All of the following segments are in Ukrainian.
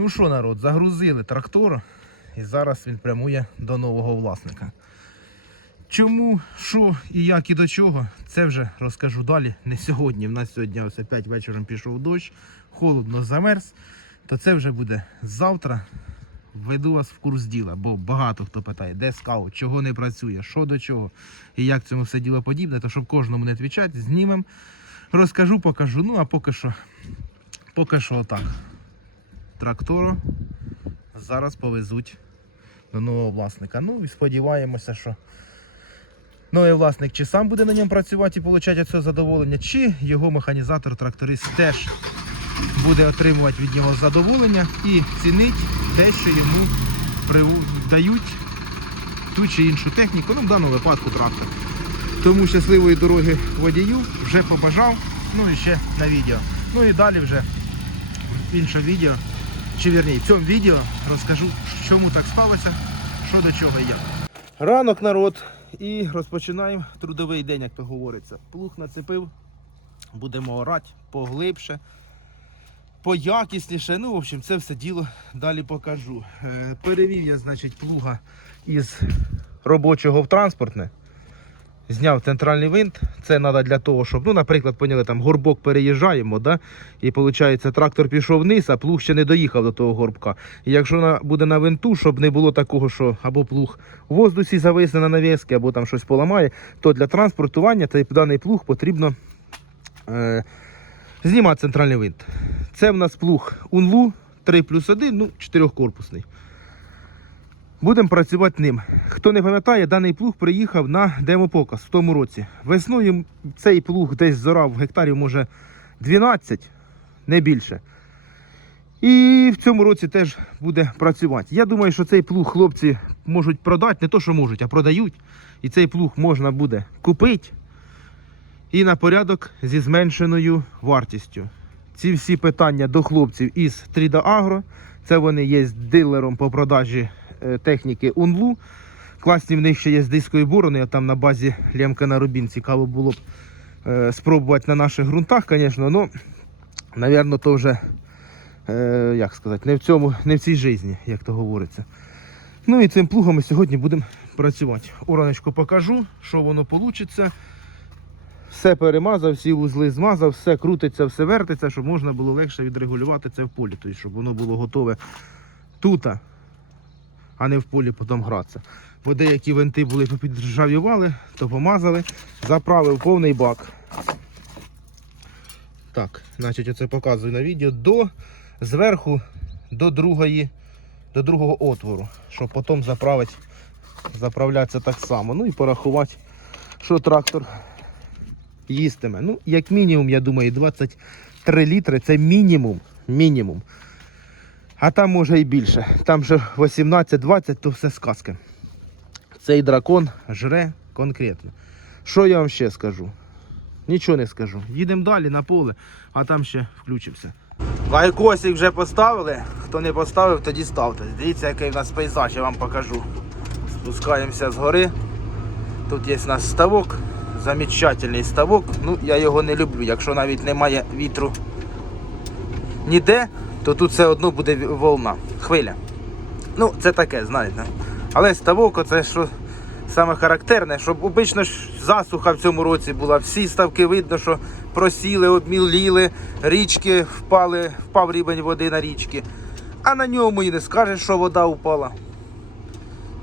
Ну що, народ, загрузили трактор, і зараз він прямує до нового власника. Чому, що і як і до чого, це вже розкажу далі. Не сьогодні. В нас сьогодні ось опять вечором пішов дощ, холодно замерз. То це вже буде завтра. Веду вас в курс діла, бо багато хто питає, де скаут, чого не працює, що до чого і як цьому все діло подібне. То щоб кожному не відповідати, знімемо, розкажу, покажу. Ну а поки що, поки що отак. Трактору зараз повезуть до нового власника. Ну і сподіваємося, що новий власник чи сам буде на ньому працювати і отримати цього задоволення, чи його механізатор, тракторист теж буде отримувати від нього задоволення і цінить те, що йому дають ту чи іншу техніку, ну в даному випадку трактор. Тому щасливої дороги водію вже побажав, ну і ще на відео. Ну і далі вже іншому відео, чи вірні, в цьому відео розкажу, чому так сталося, що до чого і. Ранок народ і розпочинаємо трудовий день, як то говориться. Плуг нацепив, будемо орати поглибше, поякісніше. Ну, в общем, це все діло далі покажу. Е, Перевів я, значить, плуга із робочого в транспортне. Зняв центральний винт. Це треба для того, щоб, ну, наприклад, поняли, там горбок переїжджаємо, да? і виходить, трактор пішов вниз, а плуг ще не доїхав до того горбка. І якщо на, буде на винту, щоб не було такого, що або плуг в воздусі зависне на навіски, або там щось поламає, то для транспортування цей даний плуг потрібно е, знімати центральний винт. Це в нас плуг Унлу 3 плюс 1, ну, 4-корпусний. Будемо працювати ним. Хто не пам'ятає, даний плуг приїхав на демопоказ в тому році. Весною цей плуг десь зорав гектарів, може 12, не більше. І в цьому році теж буде працювати. Я думаю, що цей плуг хлопці можуть продати, не то, що можуть, а продають. І цей плуг можна буде купити і на порядок зі зменшеною вартістю. Ці всі питання до хлопців із 3D Agro. Це вони є дилером по продажі техніки Унлу. Класні в них ще є з диської борони, а там на базі Лемка на Рубін. Цікаво було б е, спробувати на наших ґрунтах, звісно. Ну, напевно, то вже, е, як сказати, не в цьому, не в цій житті, як то говориться. Ну і цим плугом ми сьогодні будемо працювати. Ораночку покажу, що воно вийде. Все перемазав, всі вузли змазав, все крутиться, все вертиться, щоб можна було легше відрегулювати це в полі. Тобто, щоб воно було готове тут, а не в полі потім гратися. Бо деякі винти були попідржавівали, то помазали, заправив повний бак. Так, значить, оце показую на відео до зверху до другої, до другого отвору, щоб потім заправити, заправлятися так само. Ну і порахувати, що трактор їстиме. Ну, як мінімум, я думаю, 23 літри це мінімум. Мінімум. А там може і більше. Там же 18-20, то все сказки. Цей дракон жре конкретно. Що я вам ще скажу? Нічого не скажу. Їдемо далі на поле, а там ще включимося. Лайкосик вже поставили. Хто не поставив, тоді ставте. Дивіться, який в нас пейзаж, я вам покажу. Спускаємося з гори. Тут є у нас ставок. Замечательний ставок. Ну, я його не люблю. Якщо навіть немає вітру ніде, то тут все одно буде волна, хвиля. Ну, це таке, знаєте. Але ставок, оце що саме характерне, щоб обично ж засуха в цьому році була. Всі ставки видно, що просіли, обміліли, річки впали, впав рівень води на річки. А на ньому і не скажеш, що вода впала.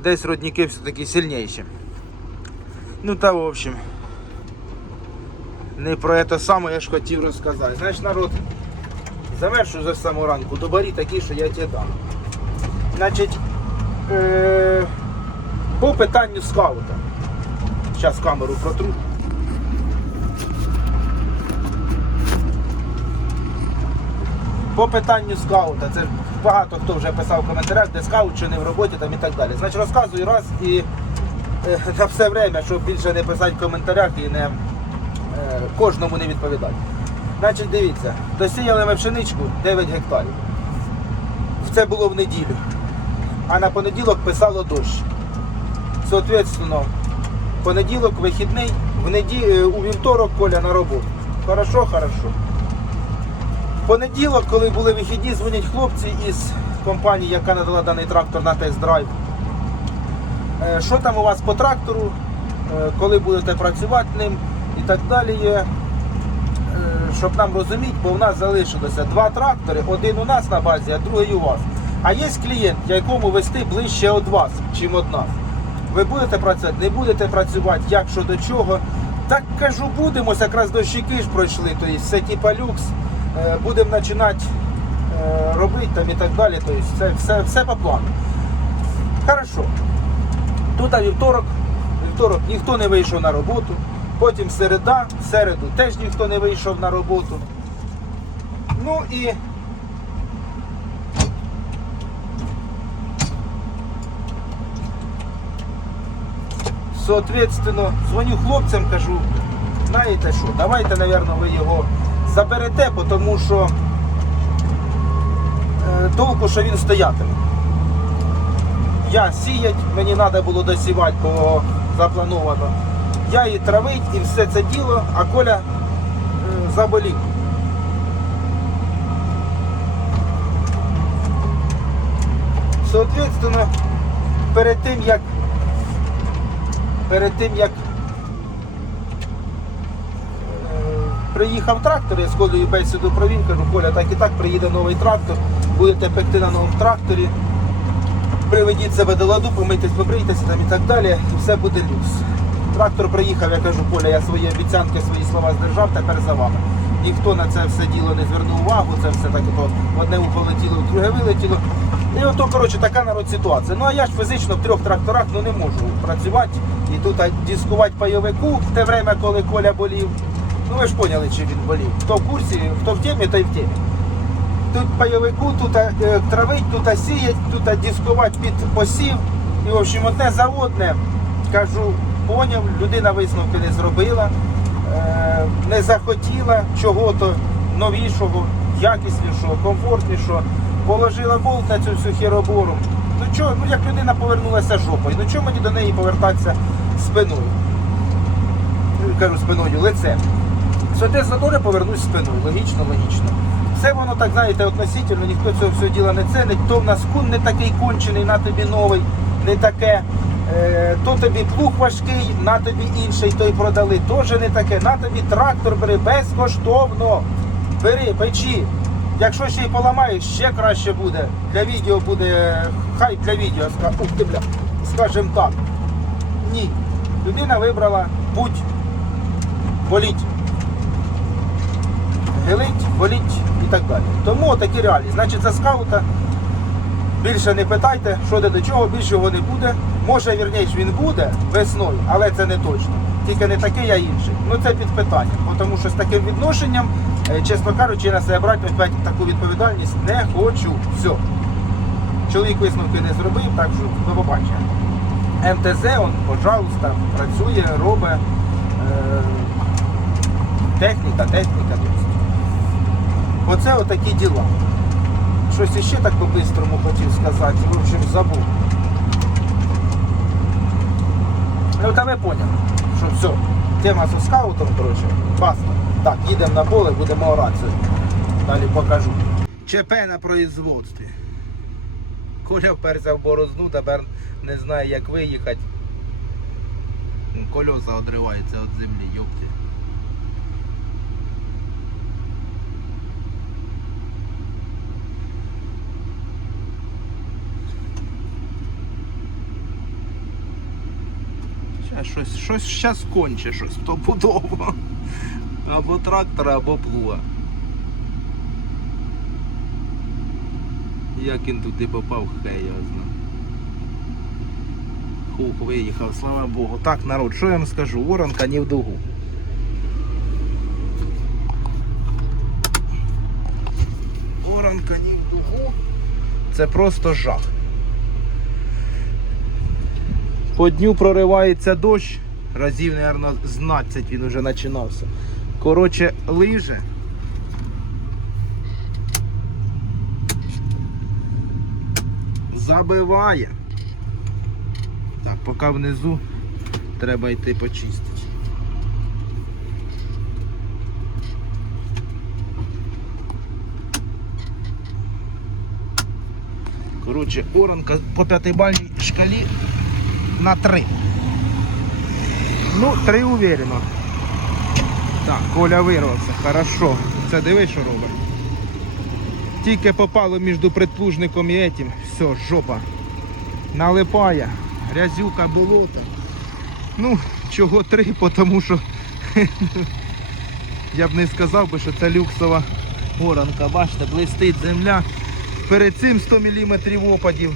Десь родники все-таки сильніші. Ну та в общем. Не про це саме я ж хотів розказати. Знаєш, народ, завершу вже з самого ранку. Добарі такі, що я тебе дам. Значить, е- по питанню скаута. Зараз камеру протру. По питанню скаута, це багато хто вже писав в коментарях, де скаут чи не в роботі там і так далі. Значить розказую раз і е, на все время, щоб більше не писати в коментарях і не е, кожному не відповідати. Значить, дивіться, досіяли ми пшеничку 9 гектарів. Це було в неділю. А на понеділок писало дощ. Соответственно, понеділок вихідний, в неді... е, у вівторок Коля на роботу. Хорошо, хорошо. Понеділок, коли були вихідні, дзвонять хлопці із компанії, яка надала даний трактор на тест-драйв. Е, Що там у вас по трактору, е, коли будете працювати ним і так далі Щоб нам розуміти, бо в нас залишилося два трактори, один у нас на базі, а другий у вас. А є клієнт, якому вести ближче від вас, чим від нас. Ви будете працювати, не будете працювати, як що до чого. Так кажу, будемо, якраз дощики ж пройшли, тобто все типа люкс. Е, Будемо починати е, робити там і так далі. Тобто все, все, все по плану. Хорошо. Тут а вівторок, вівторок ніхто не вийшов на роботу. Потім середа, середу теж ніхто не вийшов на роботу. Ну і Соответственно, дзвоню хлопцям, кажу, знаєте що, давайте, напевно, ви його заберете, тому що е, толку, що він стоятиме. Я сіять, мені треба було досівати, бо заплановано. Я її травить і все це діло, а Коля е, заболів. Соответственно, перед тим як перед тим як е, приїхав трактор, я з Колею бесіду провів, кажу, Коля, так і так приїде новий трактор, будете пекти на новому тракторі, приведіть себе до ладу, помийтесь, побрийтеся там і так далі, і все буде люкс. Трактор приїхав, я кажу, Коля, я свої обіцянки, свої слова здержав, тепер за вами. Ніхто на це все діло не звернув увагу, це все так ото в одне ухо летіло, друге вилетіло. І ото, коротше, така народ ситуація. Ну а я ж фізично в трьох тракторах ну, не можу працювати і тут дискувати пайовику в те время, коли Коля болів. Ну ви ж поняли, чи він болів. Хто в курсі, хто в темі, той в темі. Тут пайовику, тут е, травить, тут сіять, тут дискувати під посів. І в общем, одне за одне, кажу, поняв, людина висновки не зробила, е, не захотіла чого-то новішого, якіснішого, комфортнішого. Положила болт на цю всю херобору. Ну чого, ну як людина повернулася жопою, ну чого мені до неї повертатися спиною? Кажу спиною, лицем. Соответственно, теж повернусь спиною. Логічно, логічно. Все воно так, знаєте, относительно, ніхто цього всього діла не ценить. То в нас кун не такий кончений, на тобі новий, не таке. Е, то тобі плуг важкий, на тобі інший, той продали. Теж не таке. На тобі трактор бери безкоштовно. Бери, печі. Якщо ще й поламаєш, ще краще буде. Для відео буде, хай для відео, ска- ух ти, бля, скажем так. Ні. Людина вибрала путь боліть. Гилить, боліть і так далі. Тому такі реалії. Значить, за скаута більше не питайте, що де до чого, більше його не буде. Може, вірніше, він буде весною, але це не точно. Тільки не такий, а інший. Ну це під питання. Бо Тому що з таким відношенням, е, чесно кажучи, на себе брати опять таку відповідальність не хочу. Все. Чоловік висновки не зробив, так що до побачення. МТЗ, он, пожалуйста, працює, робить. Е, техніка, техніка. Оце отакі діла. Щось іще так по-бистрому хотів сказати, в общем, забув. Ну та ви поняли, що все, тема зі скаутом, коротше, баста. Так, їдемо на поле, будемо орати. Далі покажу. ЧП на производстві. Коля вперся в борозну, тепер не знає, як виїхати. Кольоса одриваються від землі, йопти. Щас щось, щось щас конче щось стопудово. Або трактора, або плуга. Як він туди попав, хай його зна. Хух, виїхав, слава Богу. Так, народ, що я вам скажу? Воронка не в дугу. Воронка не в дугу. Це просто жах. По дню проривається дощ, разів, мабуть, з 12 він вже починався. Коротше, лиже. Забиває. Так, поки внизу треба йти почистити. Коротше, оранка по п'ятибальній шкалі на 3. Ну, 3 уверенно. Так, Коля вирвався, хорошо. Це диви, що робить. Тільки попало між предплужником і етім. Все, жопа. Налипає. Грязюка, болото. Ну, чого три, тому що я б не сказав би, що це люксова оранка. Бачите, блистить земля. Перед цим 100 мм опадів.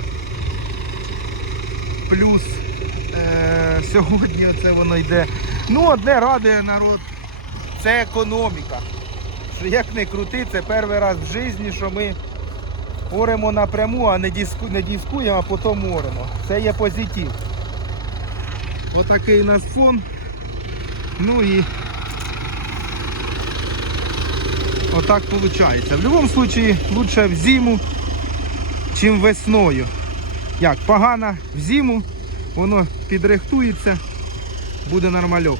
Плюс е, сьогодні оце воно йде. Ну, одне радує народ. Це економіка. Що як не крути, це перший раз в житті, що ми оремо напряму, а не, диску, не дискуємо, а потім оремо. Це є позитив. Отакий у нас фон. Ну і отак виходить. В будь-якому випадку лучше в зиму, чим весною. Як, погано в зиму, воно підрихтується, буде нормальок.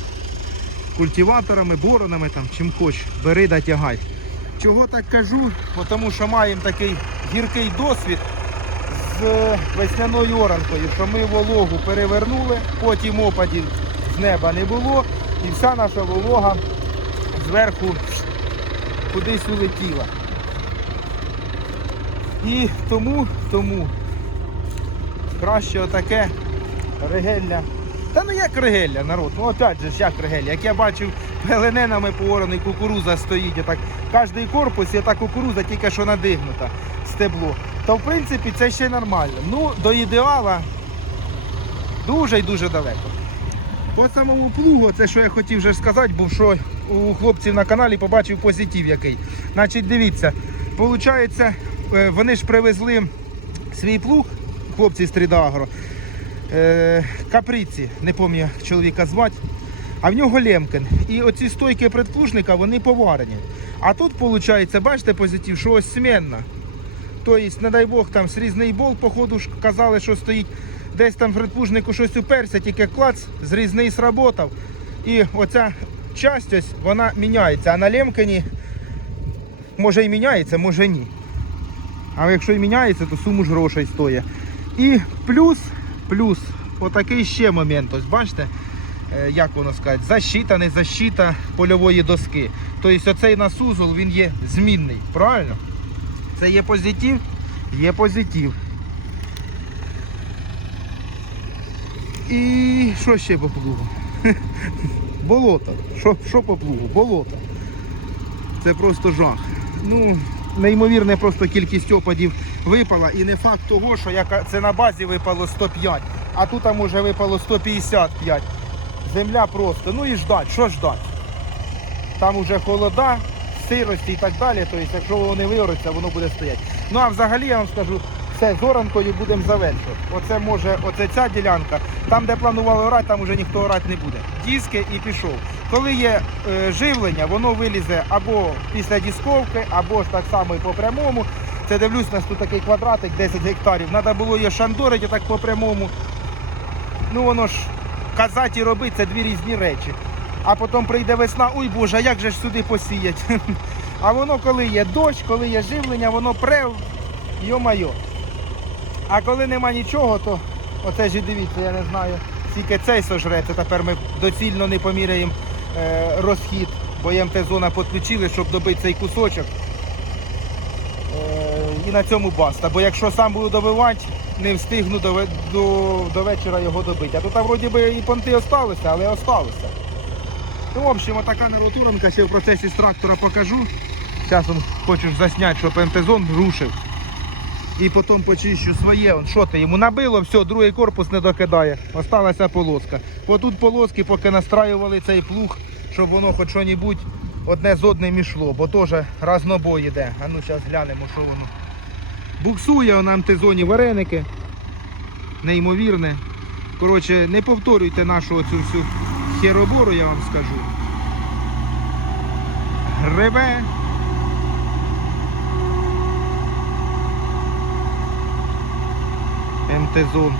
Культиваторами, боронами, там, чим хоч, бери да тягай. Чого так кажу? Тому що маємо такий гіркий досвід з весняною оранкою, що ми вологу перевернули, потім опадів з неба не було, і вся наша волога зверху кудись улетіла. І тому, тому краще отаке регелля. Та ну як регелля, народ, ну опять же як регелля. Як я бачив, пелененами поораний кукуруза стоїть, отак, кожний корпус є та кукуруза тільки що надигнута стебло. То в принципі це ще нормально. Ну, до ідеала дуже і дуже далеко. По самому плугу, це що я хотів вже сказати, був що у хлопців на каналі побачив позитив який. Значить, дивіться, виходить, е, вони ж привезли свій плуг, хлопці з Трідагро, е, каприці, не пам'ятаю чоловіка звати, а в нього Лемкен. І оці стойки предплужника, вони поварені. А тут, виходить, бачите позитив, що ось смінна. Тобто, не дай Бог, там срізний бол, походу казали, що стоїть десь там в предплужнику щось уперся, тільки клац, зрізний сработав. І оця часть ось, вона міняється. А на Лемкені може і міняється, може ні. А якщо і міняється, то суму ж грошей стоїть. І плюс, плюс, отакий ще момент, ось бачите, е, як воно сказати, защита, не защита польової доски. Тобто оцей насузол, він є змінний, правильно? Це є позитив? Є позитив. І що ще по плугу? Болото. Що, що по плугу? Болото. Це просто жах. Ну, неймовірна просто кількість опадів випала. І не факт того, що яка- це на базі випало 105, а тут там уже випало 155. Земля просто. Ну і ждать, що ждать? Там уже холода, сирості і так далі. Тобто, якщо воно не виориться, воно буде стояти. Ну а взагалі я вам скажу, все, з будемо завершувати. Оце може, оце ця ділянка. Там, де планували орати, там вже ніхто орати не буде. Диски і пішов. Коли є е, живлення, воно вилізе або після дісковки, або ж так само і по прямому. Це дивлюсь, у нас тут такий квадратик 10 гектарів. Треба було її шандорити так по прямому. Ну воно ж казати і робити це дві різні речі. А потім прийде весна, ой Боже, як же ж сюди посіять? А воно коли є дощ, коли є живлення, воно пре, йо-майо. А коли нема нічого, то оце ж і дивіться, я не знаю, скільки цей сожре, це тепер ми доцільно не поміряємо е, розхід, бо МТ-зона підключили, щоб добити цей кусочок. І на цьому баста. Бо якщо сам буду добивати, не встигну до, до, до вечора його добити. А тут а, вроді би і понти осталися, але осталися. Ну, в общем, отака наротуранка, ще в процесі з трактора покажу. Зараз хочу засняти, щоб МТ-зон рушив. І потім почищу своє. Он, що ти йому набило, все, другий корпус не докидає. Осталася полоска. Отут полоски, поки настраювали цей плуг, щоб воно хоч що-небудь одне з одним ішло, бо теж разнобой іде. А ну зараз глянемо, що воно. Буксує на МТ-зоні вареники. Неймовірне. Коротше, не повторюйте нашу оцю всю херобору, я вам скажу. Гребе. МТ-зон.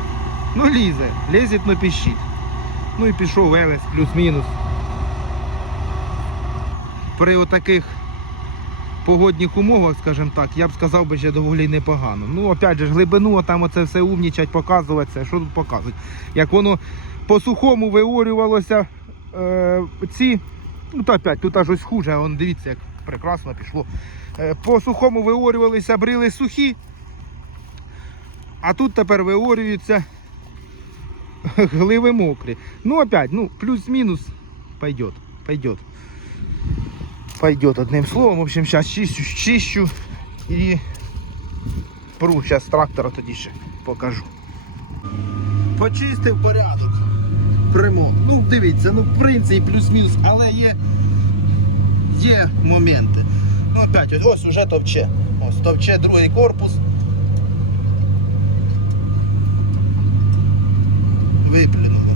Ну лізе, лезет, но піщить. Ну і пішов Велес плюс-мінус. При отаких погодних умовах, скажімо так, я б сказав би ще доволі непогано. Ну, опять же, глибину, там оце все умнічать, показувати, що тут показують. Як воно по сухому виорювалося е, ці, ну то опять, тут аж ось хуже, он, дивіться, як прекрасно пішло. Е, по сухому виорювалися, брили сухі, а тут тепер виорюються гливи мокрі. Ну, опять, ну, плюс-мінус пойдет, пойдет. Пойдет одним словом. В общем, сейчас чищу, чищу і пру. Зараз трактора тоді ще покажу. Почистив порядок. Прямо. Ну, дивіться, ну в принципі плюс-мінус, але є, є моменти. Ну, опять, ось, ось уже товче. Ось товче другий корпус. Виплюнуло.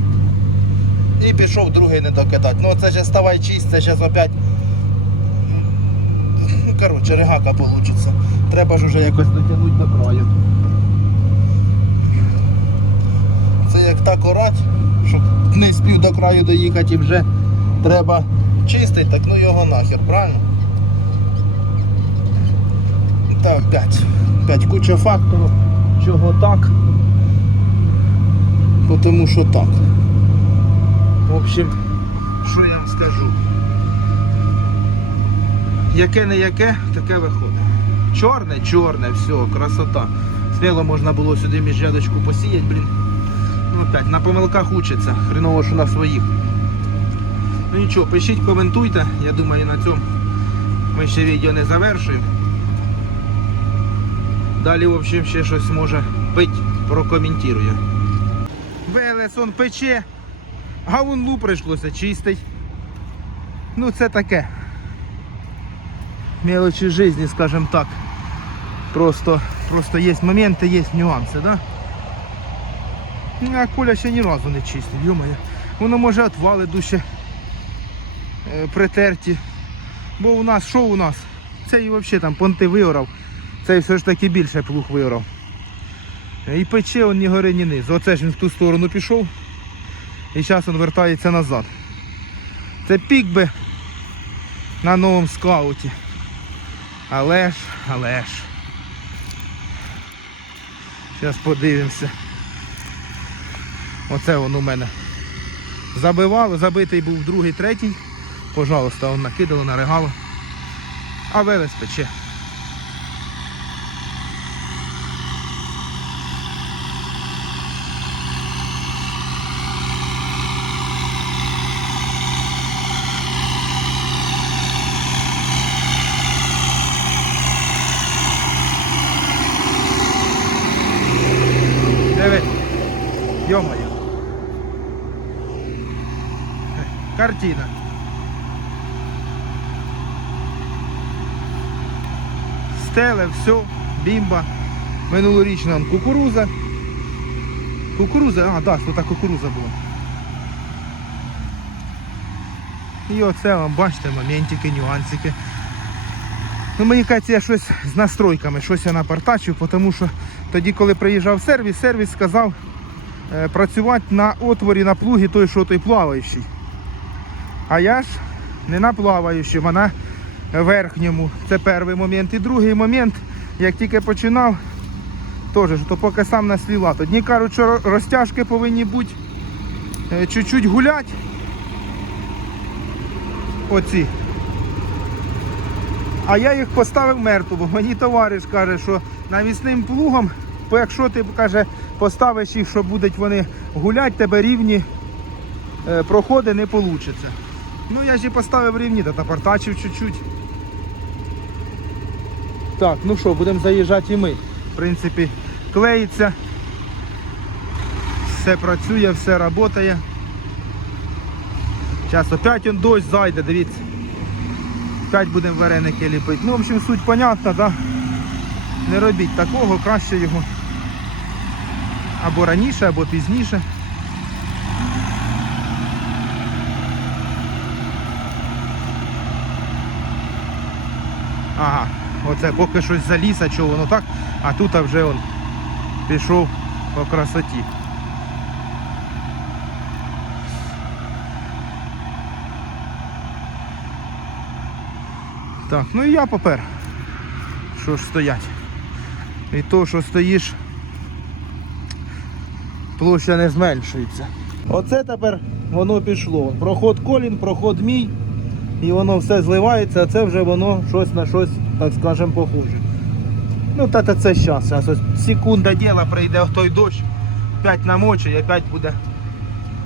І пішов другий не докидати. Ну це ще ставай чисть, це зараз опять. Коротше, регака вийде. Треба ж уже якось дотягнути до краю. Це як так орать, щоб не спів до краю доїхати і вже треба чистити, так ну його нахер, правильно? Так, опять. Опять куча факторів, чого так. Тому що так. В общем, що я вам скажу? Яке не яке, таке виходить. Чорне, чорне, все, красота. Сміло можна було сюди міжрядочку посіяти, блін. Ну опять, на помилках учиться, хреново, що на своїх. Ну нічого, пишіть, коментуйте. Я думаю, на цьому ми ще відео не завершуємо. Далі, в общем, ще щось може бить, прокоментую. Велесон пече. Гаунлу прийшлося чистить. Ну це таке. Мелочі житті, скажімо так. Просто, просто є моменти, є нюанси, да? Ну, А Коля ще ні разу не чистив, йомає. Воно може отвали дужче е, притерті. Бо у нас, що у нас? Цей взагалі там понти виорав. Цей все ж таки більше плуг виорав. І пече он ні гори, ні низ. Оце ж він в ту сторону пішов. І зараз він вертається назад. Це пік би на новому скауті. Але ж, але ж. Зараз подивимося. Оце воно у мене забивало, забитий був другий, третій. Пожалуйста, он накидало, наригало. А велес пече. Диви. Йомаю. Картина. Стеле, все, бімба. Минулорічна кукуруза. Кукуруза, а, так, тут кукуруза була. І оце вам, бачите, моментики, нюансики. Ну, мені кажеться, я щось з настройками, щось я напартачив, тому що тоді, коли приїжджав сервіс, сервіс сказав працювати на отворі на плугі той, що той плаваючий. А я ж не на плаваючому, а на верхньому. Це перший момент. І другий момент, як тільки починав, теж, то поки сам на свій лад. Одні кажуть, що розтяжки повинні бути е, чуть-чуть гулять. Оці. А я їх поставив мертво, бо мені товариш каже, що навісним плугом, бо якщо ти каже, поставиш їх, що будуть вони гулять, тебе рівні е, проходи не вийде. Ну я ж і поставив рівні, та напортачив чуть-чуть. Так, ну що, будемо заїжджати і ми. В принципі, клеїться. Все працює, все працює. Зараз опять он дощ зайде, дивіться. Опять будемо вареники ліпити. Ну, в общем, суть понятна, да? Не робіть такого, краще його або раніше, або пізніше. Ага, оце поки щось заліз, а чого воно так, а тут вже он пішов по красоті. Так, ну і я попер. Що ж стоять? Від того, що стоїш, площа не зменшується. Оце тепер воно пішло. Проход колін, проход мій, і воно все зливається, а це вже воно щось на щось, так скажемо, похоже. Ну, та та це зараз. Зараз секунда діла, прийде той дощ, опять намочить, і опять буде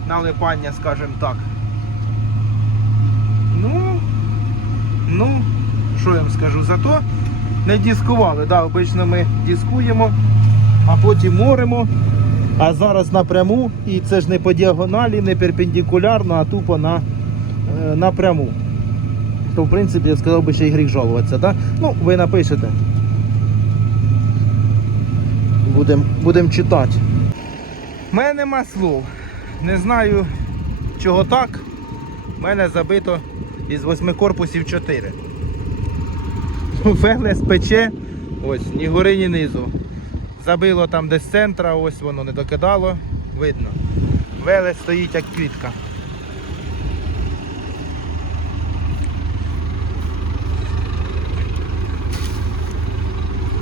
налипання, скажімо так. Ну, ну, що я вам скажу, зато не дискували. Да, обично ми дискуємо, а потім моримо. А зараз напряму, і це ж не по діагоналі, не перпендикулярно, а тупо на, е, напряму. То в принципі я сказав би ще й гріх жалуватися. Да? Ну, ви напишете. Будемо будем читати. У мене нема слов. Не знаю, чого так. У мене забито із восьми корпусів 4. Велес пече, ось, ні гори, ні низу. Забило там десь центра, ось воно не докидало, видно. Велес стоїть як квітка.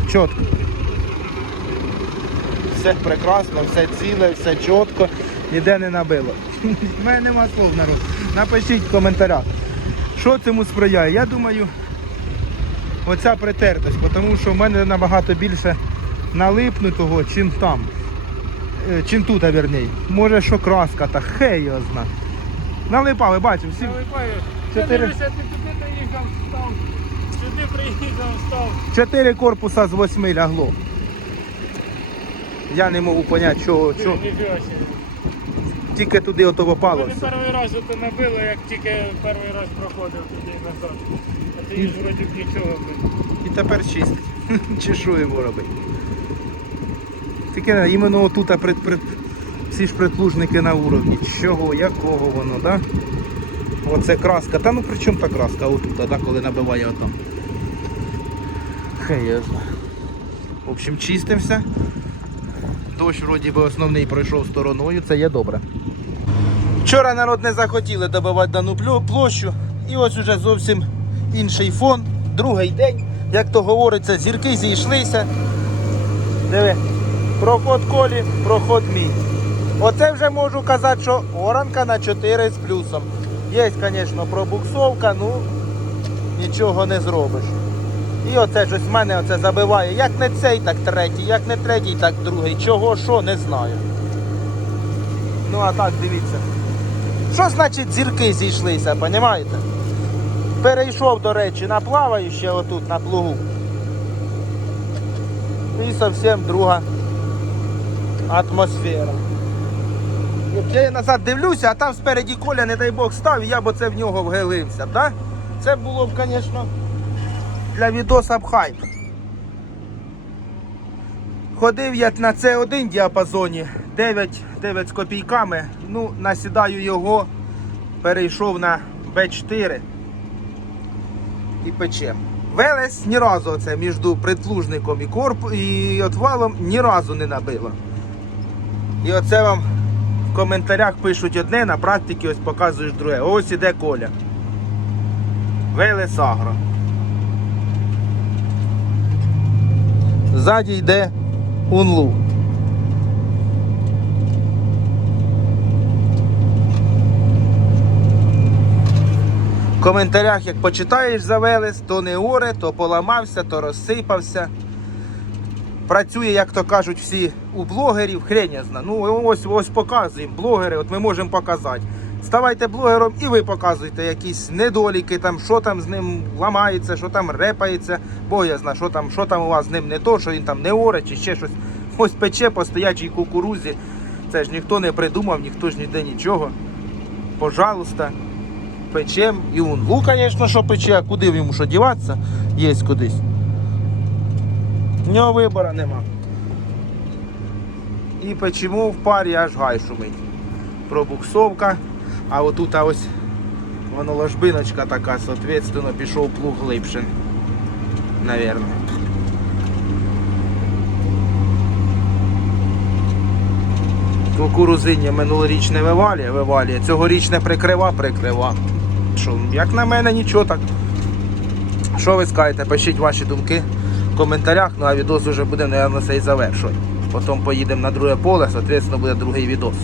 Чітко. Все прекрасно, все ціле, все чітко, ніде не набило. У мене нема слов народ. Напишіть в коментарях, що цьому сприяє. Я думаю, оця притертость, тому що в мене набагато більше налипнутого, чим там. Е, Чим тут, а вірний. Може, що краска, та хей його зна. Налипали, бачив, всі Налипаю. Чотири. Чотири. Ти туди приїхав, став. Сюди приїхав, став. чотири корпуса з восьми лягло. Я не можу зрозуміти, чого, чого. Тільки туди ото попало. Все. перший раз ото набило, як тільки перший раз проходив туди і назад. А ти ж вроді нічого. І тепер чистить. Чи що йому робити? Тільки іменно отут пред, пред, всі ж предплужники на уровні. Чого, якого воно, да? Оце краска. Та ну при чому та краска отут, да, коли набиває отам. Хай я знаю. В общем, чистимося. Дощ вроді би основний пройшов стороною, це є добре. Вчора народ не захотіли добивати дану площу. І ось уже зовсім інший фон. Другий день, як то говориться, зірки зійшлися. Диви, проход колі, проход мій. Оце вже можу казати, що оранка на 4 з плюсом. Є, звісно, пробуксовка, ну нічого не зробиш. І оце щось в мене оце забиває. Як не цей, так третій, як не третій, так другий. Чого, що, не знаю. Ну а так, дивіться. Що значить зірки зійшлися, розумієте? Перейшов, до речі, на плаваюче отут, на плугу. І зовсім друга атмосфера. Я назад дивлюся, а там спереді Коля, не дай Бог, став, і я б оце в нього вгилився, да? Це було б, звісно, для відоса б хайп. Ходив я на С1 діапазоні 9, 9 з копійками. Ну, насідаю його, перейшов на Б4 і пече. Велес ні разу оце між предплужником і корпу і отвалом ні разу не набило. І оце вам в коментарях пишуть одне, на практиці ось показуєш друге. Ось іде коля. Велес агро. Ззаді йде унлу. В коментарях, як почитаєш за Велес, то не оре, то поламався, то розсипався. Працює, як то кажуть, всі у блогерів, хрень. Ну ось ось показуємо. Блогери, от ми можемо показати. Ставайте блогером і ви показуєте якісь недоліки, там, що там з ним ламається, що там репається, бо я знаю, що там, що там у вас з ним не то, що він там не оре чи ще щось. Ось пече по стоячій кукурузі. Це ж ніхто не придумав, ніхто ж ніде нічого. Пожалуйста, печем. І унлу, звісно, що пече, а куди йому що діватися, є кудись. В нього вибору нема. І печемо в парі аж гай шумить. Пробуксовка. А отут а ось воно ложбиночка така, соответственно, пішов плуг глибше. Наверно. Кукурузиння минулорічне вивалює, вивалює. Цьогорічне прикрива, прикрива. Що, як на мене, нічого так. Що ви скажете? Пишіть ваші думки коментарях. Ну а відос вже буде, мабуть, це і завершувати. Потім поїдемо на друге поле, соответственно, буде другий відос.